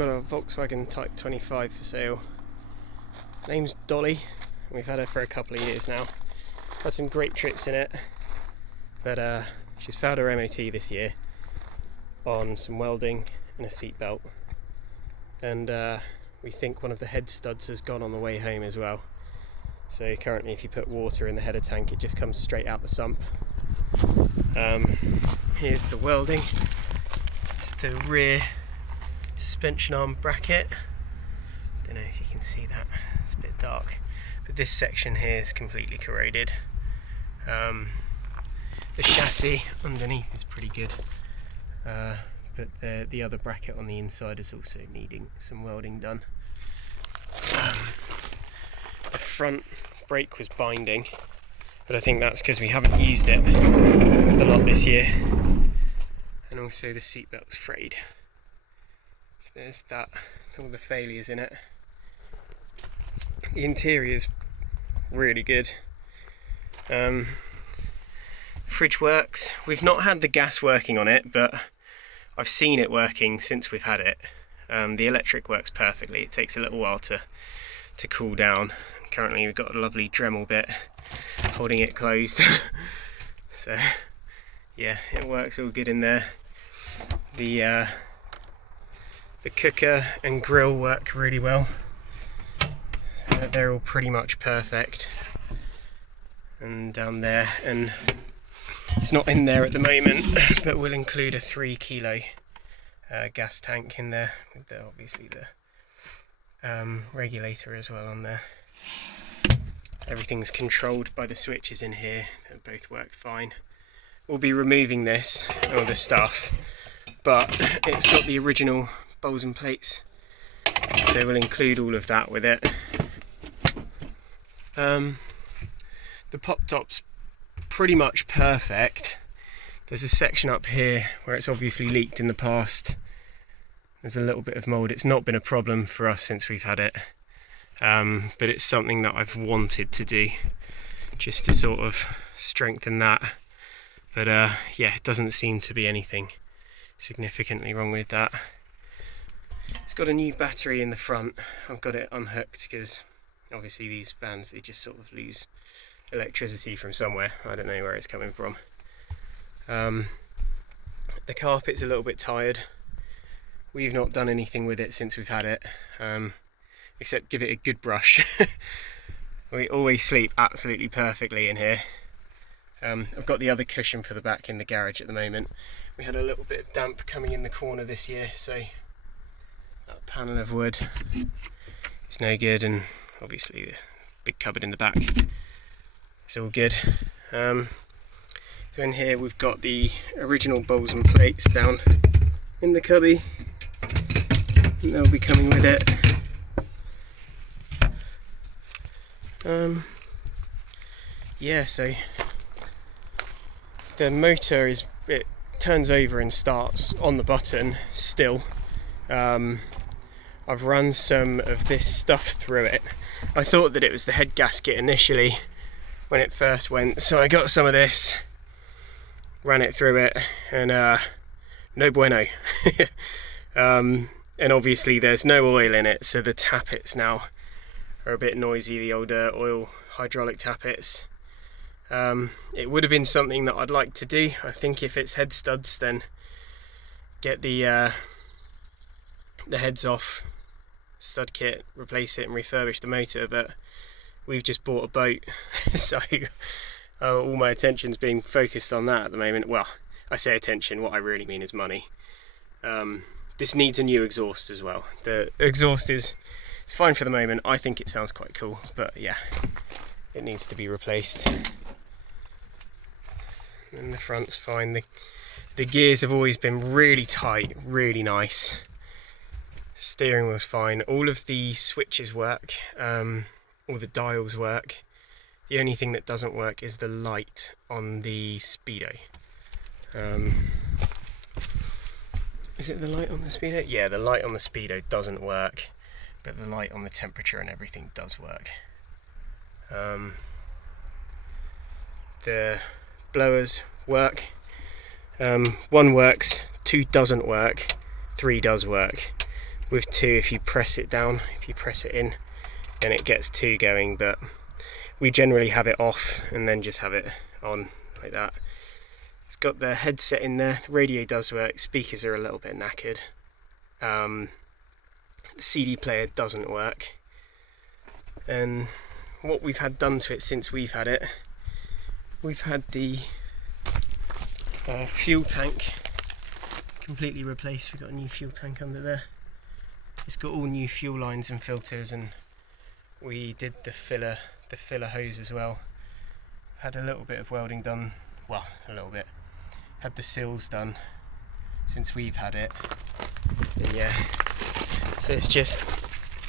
got a Volkswagen Type 25 for sale. Name's Dolly. We've had her for a couple of years now. Had some great trips in it, but she's failed her MOT this year on some welding and a seat belt, and we think one of the head studs has gone on the way home as well. So currently if you put water in the header tank, it just comes straight out the sump. Here's the welding. It's the rear suspension arm bracket. Don't know if you can see that, it's a bit dark, but this section here is completely corroded. The chassis underneath is pretty good, but the other bracket on the inside is also needing some welding done. The front brake was binding, but I think that's because we haven't used it a lot this year, and also the seat belt's frayed. So there's that, all the failures in it. The interior's really good. Fridge works. We've not had the gas working on it, but I've seen it working since we've had it. The electric works perfectly. It takes a little while to cool down. Currently we've got a lovely Dremel bit holding it closed. So yeah, it works all good in there. The cooker and grill work really well. They're all pretty much perfect. And down there, and it's not in there at the moment, but we'll include a 3 kilo gas tank in there with obviously the regulator as well on there. Everything's controlled by the switches in here, they both work fine. We'll be removing this, all the stuff, but it's got the original bowls and plates, so we'll include all of that with it. The pop top's pretty much perfect. There's a section up here where it's obviously leaked in the past. There's a little bit of mould. It's not been a problem for us since we've had it, but it's something that I've wanted to do just to sort of strengthen that. But yeah, it doesn't seem to be anything significantly wrong with that. It's got a new battery in the front. I've got it unhooked because obviously these vans, they just sort of lose electricity from somewhere. I don't know where it's coming from. The carpet's a little bit tired. We've not done anything with it since we've had it, except give it a good brush. We always sleep absolutely perfectly in here. I've got the other cushion for the back in the garage at the moment. We had a little bit of damp coming in the corner this year, so that panel of wood is no good, and obviously the big cupboard in the back, it's all good. So in here we've got the original bowls and plates down in the cubby, and they'll be coming with it. Yeah, so the motor it turns over and starts on the button still. I've run some of this stuff through it. I thought that it was the head gasket initially when it first went, so I got some of this, ran it through it, and no bueno. And obviously there's no oil in it, so the tappets now are a bit noisy, the older oil hydraulic tappets. It would have been something that I'd like to do. I think if it's head studs, then get the heads off, stud kit, replace it and refurbish the motor, but we've just bought a boat, so all my attention's being focused on that at the moment. Well, I say attention, what I really mean is money. This needs a new exhaust as well. The exhaust is fine for the moment. I think it sounds quite cool, but yeah, it needs to be replaced. And the front's fine. The gears have always been really tight, really nice. Steering wheel's fine. All of the switches work, all the dials work. The only thing that doesn't work is the light on the Speedo. Is it the light on the Speedo? Yeah, the light on the Speedo doesn't work, but the light on the temperature and everything does work. The blowers work. 1 works, 2 doesn't work, 3 does work. with 2, if you press it down, if you press it in, then it gets 2 going, but we generally have it off and then just have it on like that. It's got the headset in there, the radio does work, speakers are a little bit knackered. The CD player doesn't work, and what we've had done to it since we've had it, we've had the fuel tank completely replaced. We've got a new fuel tank under there. It's got all new fuel lines and filters, and we did the filler hose as well. Had a little bit of welding done, well, a little bit. Had the seals done since we've had it, and yeah, so it's just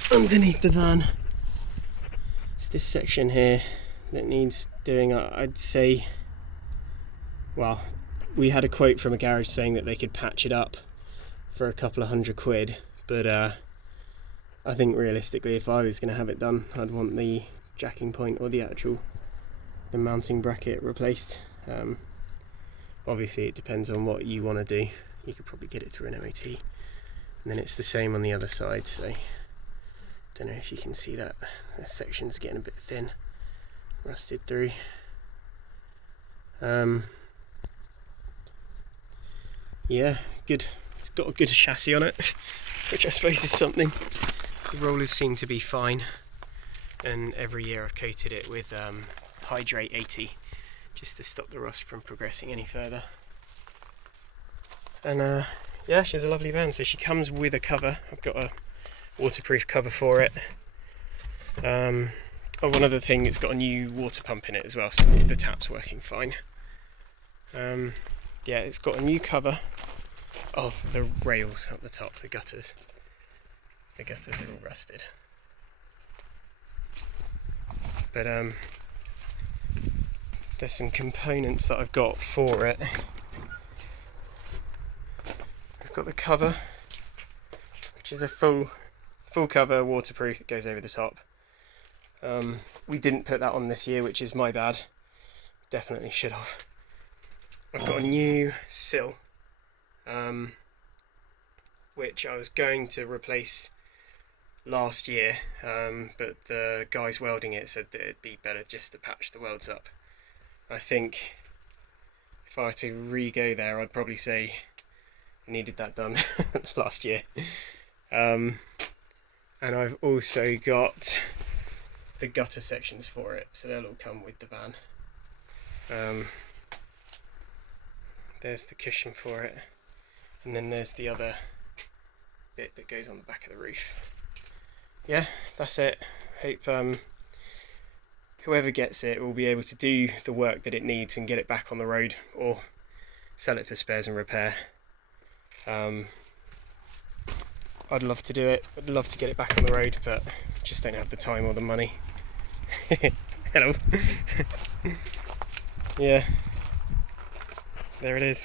underneath the van. It's this section here that needs doing. I'd say, well, we had a quote from a garage saying that they could patch it up for a couple of £100, but I think realistically, if I was going to have it done, I'd want the jacking point or the mounting bracket replaced. Obviously it depends on what you want to do. You could probably get it through an MOT, and then it's the same on the other side, so don't know if you can see that. This section's getting a bit thin, rusted through. Yeah, good. It's got a good chassis on it, which I suppose is something. The rollers seem to be fine, and every year I've coated it with Hydrate 80 just to stop the rust from progressing any further. And yeah, she's a lovely van. So she comes with a cover. I've got a waterproof cover for it. Oh, one other thing, it's got a new water pump in it as well, so the tap's working fine. Yeah, it's got a new cover of the rails at the top, the gutters. The gutters are all rusted. But there's some components that I've got for it. I've got the cover, which is a full cover, waterproof, that goes over the top. We didn't put that on this year, which is my bad. Definitely should have. I've got a new sill, which I was going to replace last year, but the guys welding it said that it'd be better just to patch the welds up. I think if I were to re-go there, I'd probably say I needed that done last year. And I've also got the gutter sections for it, so they'll all come with the van. There's the cushion for it, and then there's the other bit that goes on the back of the roof. Yeah, that's it. Hope whoever gets it will be able to do the work that it needs and get it back on the road, or sell it for spares and repair. I'd love to do it. I'd love to get it back on the road, but just don't have the time or the money. Hello. Yeah, there it is.